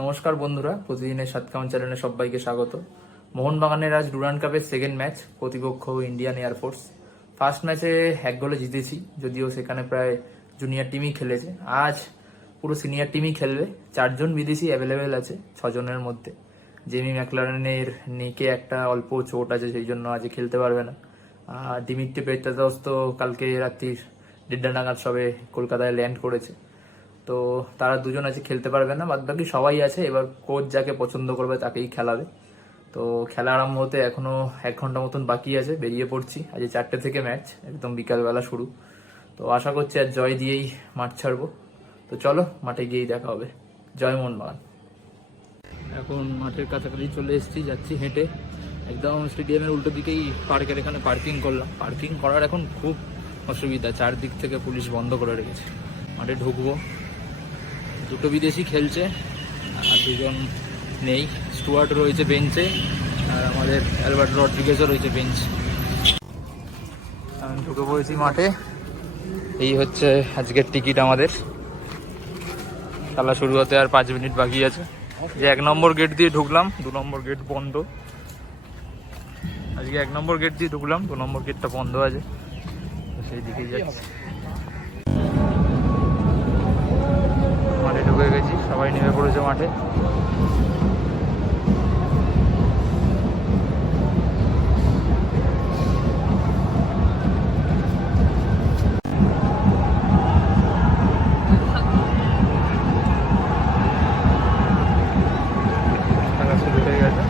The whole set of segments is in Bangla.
নমস্কার বন্ধুরা, প্রতিদিনের সাত কাউন্ট চ্যানেলে সবাইকে স্বাগত। মোহনবাগানের আজ ডুরান্ড কাপের সেকেন্ড ম্যাচ, প্রতিপক্ষ ইন্ডিয়ান এয়ারফোর্স। ফার্স্ট ম্যাচে 1 গোলে জিতেছি, যদিও সেখানে প্রায় জুনিয়র টিমই খেলেছে। আজ পুরো সিনিয়র টিমই খেলবে। 4 জন বিদেশি অ্যাভেলেবেল আছে 6 জনের মধ্যে। জেমি ম্যাকলারেনের নেকে একটা অল্প চোট আছে, সেই জন্য আজ খেলতে পারবে না। আর দিমিত্রি পেট্রাদাস তো কালকে রাত্রি 1:30 নাগাদ সবে কলকাতায় ল্যান্ড করেছে, তো তারা দুজন আছে, খেলতে পারবে না। বাদ বাকি সবাই আছে। এবার কোচ যাকে পছন্দ করবে তাকেই খেলাবে। তো খেলা আরম্ভ হতে এখনো 1 ঘন্টা মতন বাকি আছে। বেরিয়ে পড়ছি। আজ 4টে থেকে ম্যাচ, একদম বিকালবেলা শুরু। তো আশা করছি আজ জয় দিয়েই মাঠ ছাড়বো। তো চলো মাঠে গিয়েই দেখা হবে। জয় মোহনবাগান। এখন মাঠের কাছাকাছি চলে এসেছি, যাচ্ছি হেঁটে। একদম স্টেডিয়ামের উল্টো দিকেই পার্কের এখানে পার্কিং করলাম। পার্কিং করার এখন খুব অসুবিধা, চারদিক থেকে পুলিশ বন্ধ করে রেখেছে। মাঠে ঢুকবো। 2 বিদেশি খেলছে আর 2 জন নেই। স্টুয়ার্ট রয়েছে বেঞ্চে, আর আমাদের অ্যালবার্ট রড্রিগেজও রয়েছে বেঞ্চ। আমি ঢুকে পড়েছি মাঠে। এই হচ্ছে আজকের টিকিট আমাদের। খেলা শুরু হতে আর 5 মিনিট বাকি আছে। যে 1 নম্বর গেট দিয়ে ঢুকলাম, 2 নম্বর গেট বন্ধ। আজকে 1 নম্বর গেট দিয়ে ঢুকলাম, 2 নম্বর গেটটা বন্ধ আছে, সেই দিকেই যাচ্ছি। মাঠে ঢুকে গেছি, সবাই নেমে পড়েছে মাঠে। খেলা শুরু হয়ে গেছে।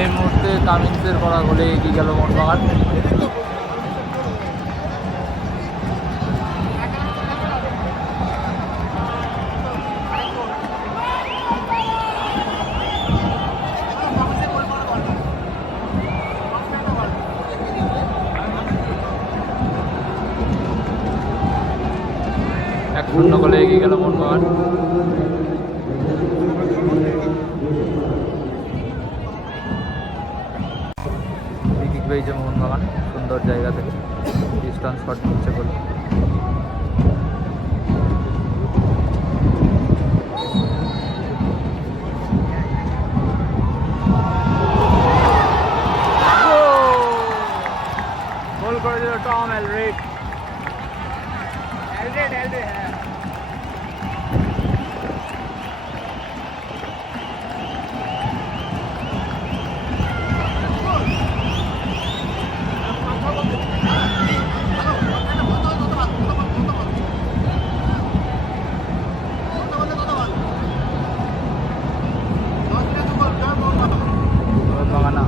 এই মুহূর্তে কামিন্সের করা গোলে এগিয়ে গেল মোহনবাগান। এক 0 গোলে এগিয়ে গেল মোহনবাগান। পেয়েছে মোহনবাগান সুন্দর জায়গা থেকে, ডিস্টেন্স শট নিচ্ছে বলে। গোল করে দিল টম অ্যালড্রেড।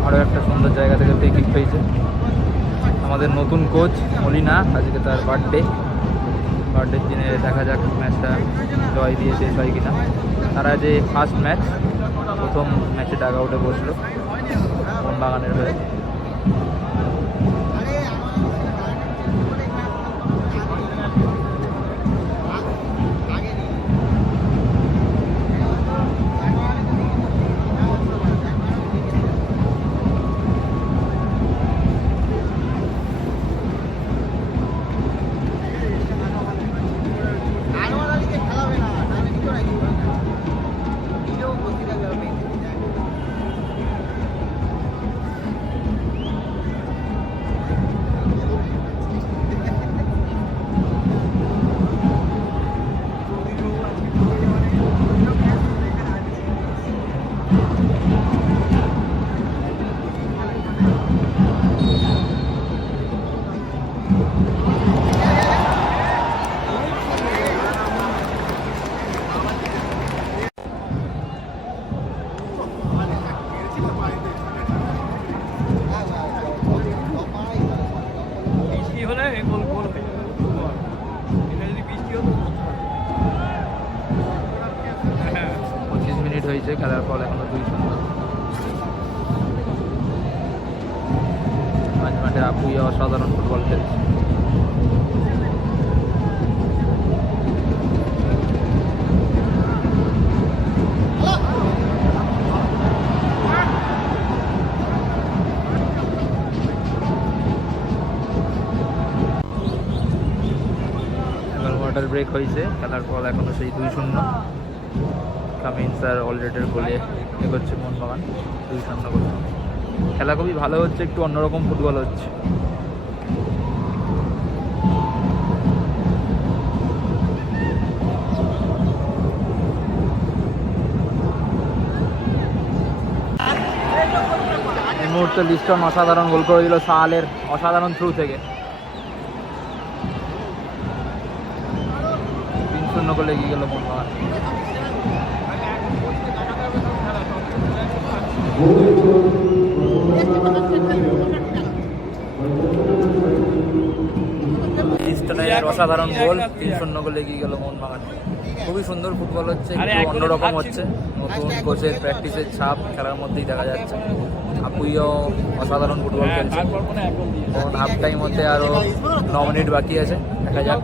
আরও একটা সুন্দর জায়গা থেকে ফ্রি কিক পেয়েছে আমাদের নতুন কোচ মলিনা। আজকে তার বার্থডের দিনে দেখা যাক ম্যাচটা জয় দিয়ে শেষ হয় কিনা। তারা যে ফার্স্ট ম্যাচ, প্রথম ম্যাচে ডাগ আউটে বসলো মোহনবাগানের হয়ে। হয়েছে খেলার ফল এখনো 2-0। মাঝে আপুইয়া অসাধারণ ফুটবল খেলছে। ইন্টারভ্যাল ব্রেক হয়েছে, খেলার পর এখনও সেই 2-0 কামিন্স আর অলরেডের গোলে এগোচ্ছে মোহনবাগান 2-0 গোলে। খেলা খুবই ভালো হচ্ছে, একটু অন্যরকম ফুটবল হচ্ছে। এই মুহূর্তে লিস্টন অসাধারণ গোল করে দিল সাহালের অসাধারণ থ্রু থেকে। 3-0 গোলে এগিয়ে গেল মোহনবাগান। লিস্টনের অসাধারণ গোল, 3-0 গোলে এগিয়ে গেল মোহনবাগান। খুবই সুন্দর ফুটবল হচ্ছে, একটু অন্যরকম হচ্ছে। নতুন কোচের প্র্যাকটিসের ছাপ খেলার মধ্যেই দেখা যাচ্ছে। আপুইও অসাধারণ ফুটবল খেলছে। এখন হাফ টাইম হতে আরও 9 মিনিট বাকি আছে, দেখা যাক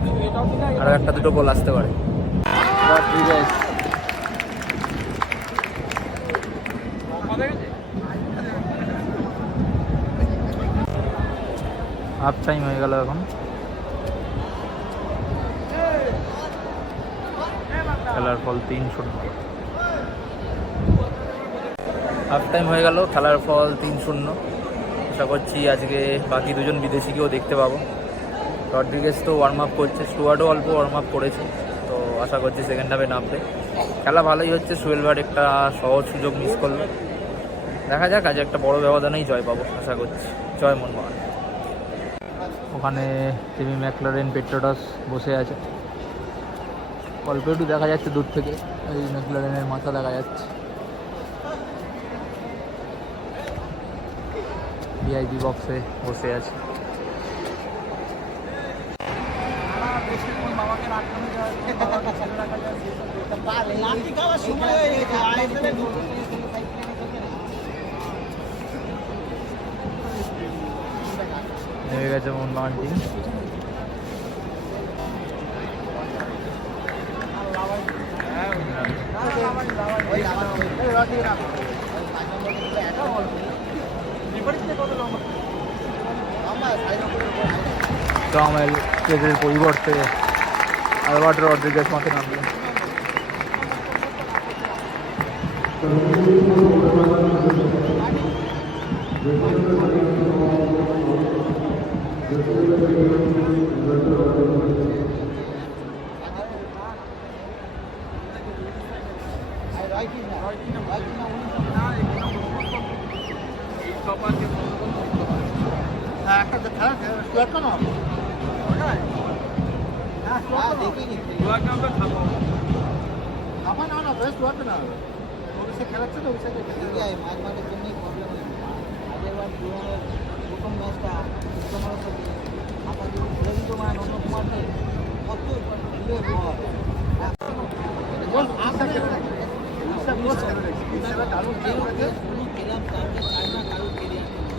আরও 1-2 গোল আসতে পারে। হাফ টাইম হয়ে গেল এখন। খেলার ফল 3-0। হাফ টাইম হয়ে গেল, খেলার ফল 3-0। আশা করছি আজকে বাকি দুজন বিদেশিকেও দেখতে পাবো। রড্রিগেজ তো ওয়ার্ম আপ করছে, স্টুয়ার্টও অল্প ওয়ার্ম আপ করেছে, তো আশা করছি সেকেন্ড হাফে নামবে। খেলা ভালোই হচ্ছে। সুয়েলবার্ড একটা সহজ সুযোগ মিস করলো। দেখা যাক আজ একটা বড় ব্যবধানেই জয় পাবো আশা করছি। জয় মোহনবাগান। ওখানে টিমি ম্যাকলারেন পেট্রোডাস বসে আছে, অল্প একটু দেখা যাচ্ছে দূর থেকে, এই ম্যাকলারেনের মাথা দেখা যাচ্ছে। ভিআইপি বক্সে বসে আছে। নেমে গেছে মোহনবাগান টিম। টমেল কেজের পরিবর্তে আলবার্টো রড্রিগেজ মাঠে নামলেন।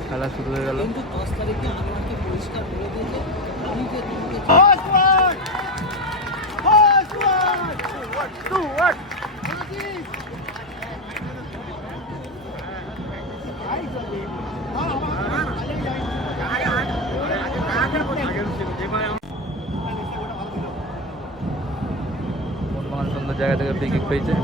খেলা শুরু হয়ে গেল। মোহনবাগান সুন্দর জায়গা থেকে ফ্রি কিক পেয়েছে।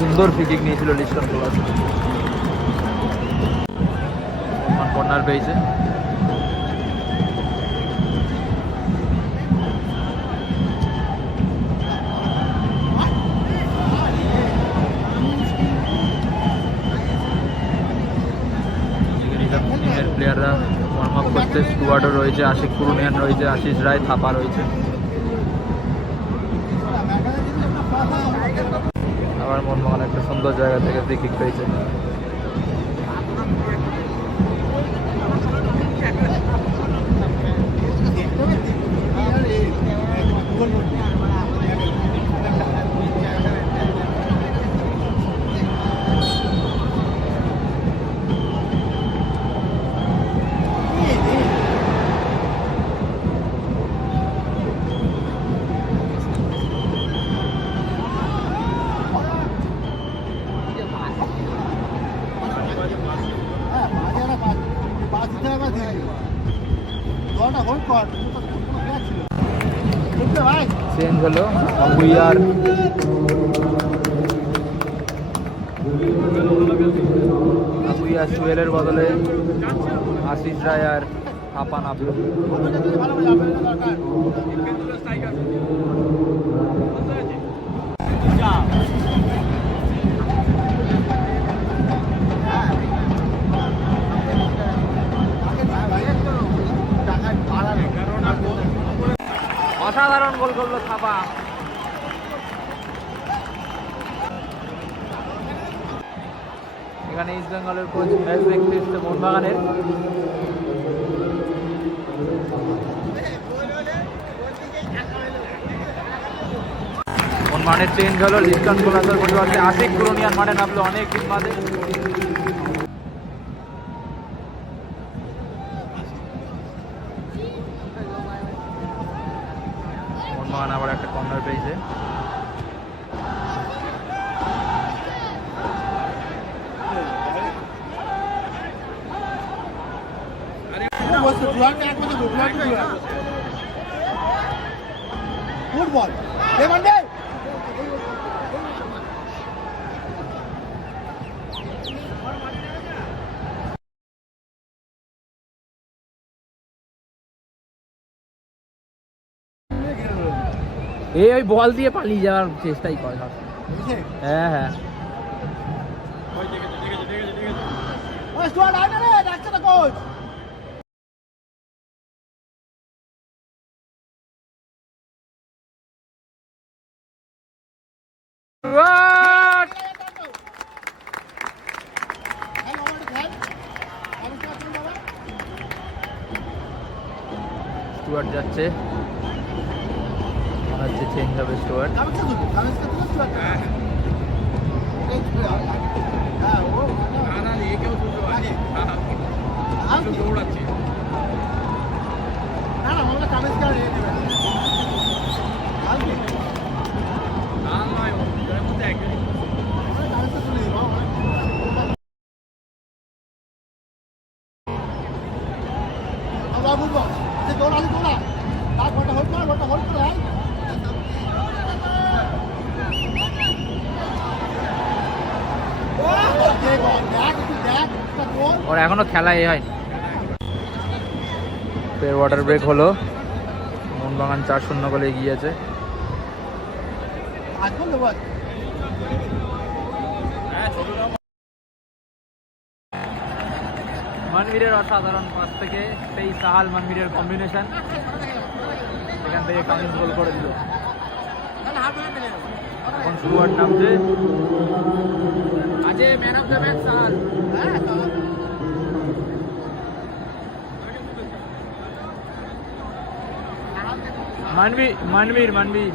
সুন্দর ফ্রি কিক নিয়েছিল লিস্টন প্লাস। কর্নার পেয়েছে। প্লেয়াররা ওয়ার্ম আপ করছে। স্টুয়ার্টও রয়েছে, আশিক পুরুনিয়ান রয়েছে, আশিস রায় থাপা রয়েছে। আবার মোহনবাগান একটা সুন্দর জায়গা থেকে ফ্রি কিক পেয়েছে। চেঞ্জ হলো ভুইয়ার ভুইয়া সুয়েলের বদলে আশিস রায় আর আপা নামলো। অসাধারণ গোল করলো থাপা। এখানে ইস্ট বেঙ্গলের কোচ ম্যাচ দেখতে এসছে মোহনবাগানের। মোহনবাগানের চেঞ্জ হলো, লিস্টন কোলাসের পরিবর্তে আশিক পুরনিয়ার মাঠে নামলো অনেক দিন বাদে। মোহনবাগান আবার একটা কর্নার পেয়েছে। ফুটবল ওই বল দিয়ে পালিয়ে যাওয়ার চেষ্টাই করে। হ্যাঁ হ্যাঁ স্টুয়ার্ট যাচ্ছে, মনে হচ্ছে চেঞ্জ হবে স্টুয়ার্ট। ওর এখনো খেলা হয়নি। ফের ওয়াটার ব্রেক হলো, মোহনবাগান 4-0 গোলে এগিয়ে আছে। মানবীরের অসাধারণ পাস থেকে সেই সাহাল মানবীরের কম্বিনেশন, এখান থেকে কামিন্স গোল করে দিল। এখন স্টুয়ার্ট নামছে, আজে man of the match Sahal. Manvir Manvir Manvir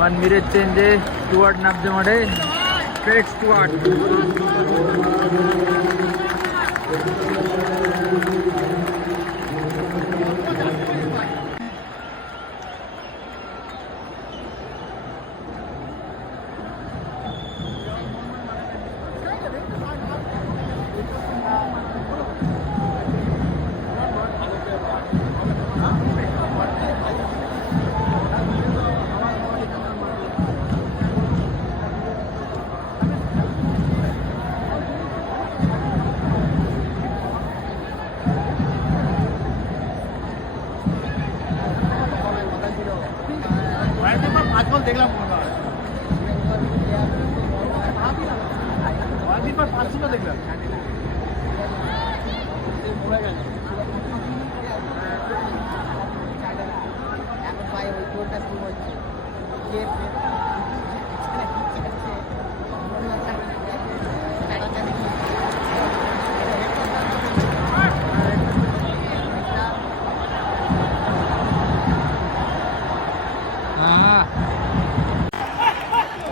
মানবীরের চেঞ্জে স্টুয়ার্ট নামছে মাঠে, স্ট্রেট স্টুয়ার্ট। দেখলাম দেখলাম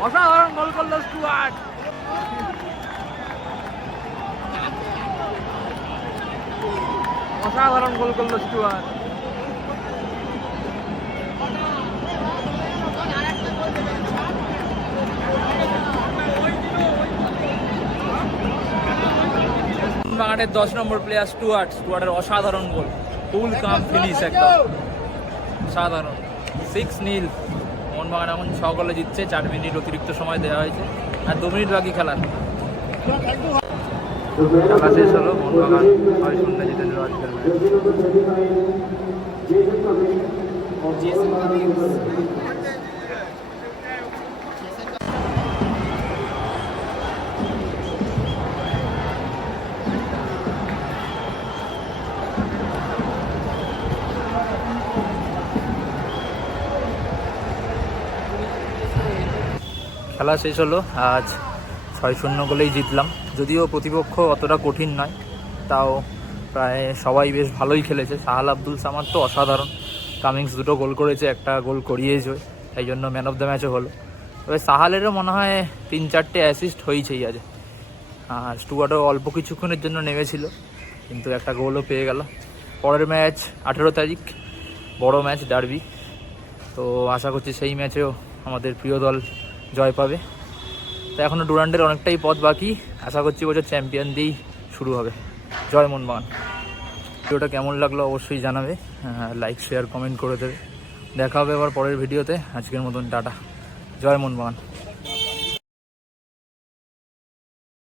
অসাধারণ গোল করলো স্টুয়ার্ট। অসাধারণ গোল করলো স্টুয়ার্ট। মোহনবাগানের 10 নম্বর প্লেয়ার স্টুয়ার্টের অসাধারণ গোল, ফুল কাম ফিনিশ, একদম সাধারণ। 6-0 মোহনবাগান এখন 6 গোলে জিতছে। 4 মিনিট অতিরিক্ত সময় দেওয়া হয়েছে আর 2 মিনিট বাকি খেলার। খেলা শেষ হলো, মোহনবাগান 6-0 জিতে নিল আজকের ম্যাচ। খেলা শেষ হলো, আজ 6-0 গোলেই জিতলাম। যদিও প্রতিপক্ষ অতটা কঠিন নয়, তাও প্রায় সবাই বেশ ভালোই খেলেছে। সাহাল আব্দুল সামাদ তো অসাধারণ, কামিংস 2টো গোল করেছে, একটা গোল করিয়েছে, তাই জন্য ম্যান অফ দ্য ম্যাচও হলো। তবে সাহালেরও মনে হয় 3-4টে অ্যাসিস্ট হয়েছেই আজ। আর স্টুয়ার্টও অল্প কিছুক্ষণের জন্য নেমেছিল, কিন্তু একটা গোলও পেয়ে গেল। পরের ম্যাচ 18 তারিখ, বড় ম্যাচ, ডার্বি। তো আশা করছি সেই ম্যাচেও আমাদের প্রিয় দল জয় পাবে। তো এখনও ডুরান্ডের অনেকটাই পথ বাকি, আশা করছি বছর চ্যাম্পিয়ন দিয়েই শুরু হবে। জয় মোহনবাগান। ভিডিওটা কেমন লাগলো অবশ্যই জানাবে, লাইক শেয়ার কমেন্ট করে দেবে। দেখা হবে আবার পরের ভিডিওতে। আজকের মতন টাটা, জয় মোহনবাগান।